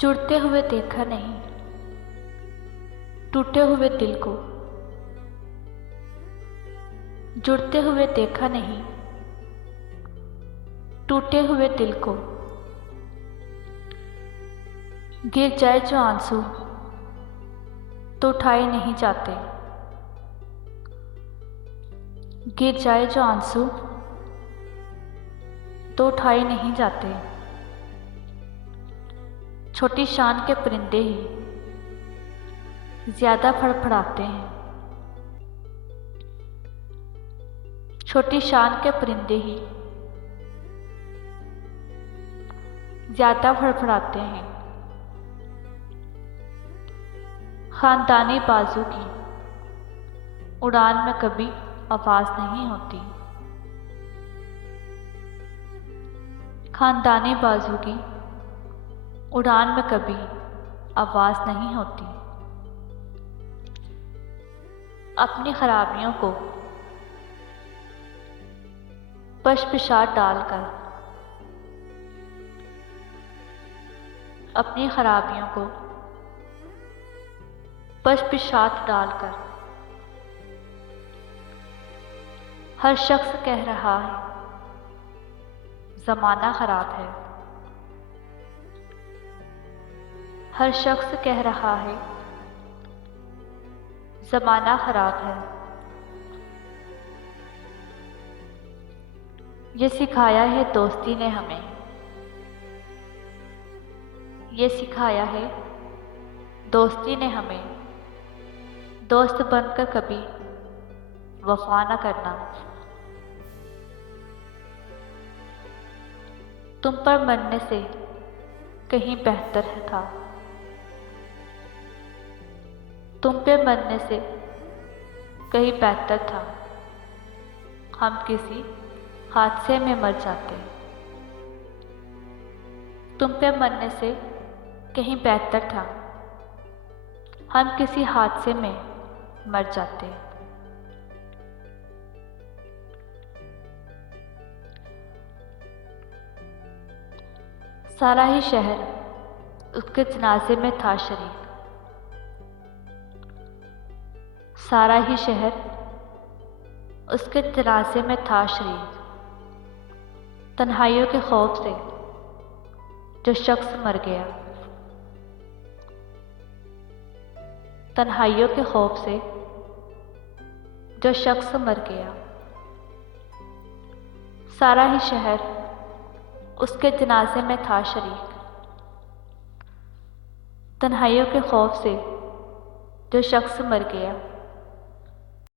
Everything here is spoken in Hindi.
जुड़ते हुए देखा नहीं, टूटे हुए दिल को जुड़ते हुए देखा नहीं, टूटे हुए दिल को। गिर जाए जो आंसू तो उठाए नहीं जाते, गिर जाए जो आंसू तो उठाए नहीं जाते। छोटी शान के परिंदे ही ज्यादा फड़फड़ाते हैं, छोटी शान के परिंदे ही ज्यादा फड़फड़ाते हैं। खानदानी बाजू की उड़ान में कभी आवाज नहीं होती, खानदानी बाजू की उड़ान में कभी आवाज नहीं होती। अपनी खराबियों को पशपिशात डालकर, अपनी खराबियों को पशपिशात डालकर हर शख्स कह रहा है ज़माना खराब है, हर शख्स कह रहा है ज़माना खराब है। ये सिखाया है दोस्ती ने हमें, ये सिखाया है दोस्ती ने हमें, दोस्त बनकर कभी वफा न करना। तुम पर मरने से कहीं बेहतर था, तुम पे मरने से कहीं बेहतर था हम किसी हादसे में मर जाते। तुम पे मरने से कहीं बेहतर था हम किसी हादसे में मर जाते। सारा ही शहर उसके जनाजे में था शरीक, सारा ही शहर उसके जनाजे में था शरीक। तन्हाइयों के खौफ से जो शख्स मर गया, तन्हाइयों के खौफ से जो शख्स मर गया। सारा ही शहर उसके जनाजे में था शरीक, तन्हाइयों के खौफ से जो शख्स मर गया।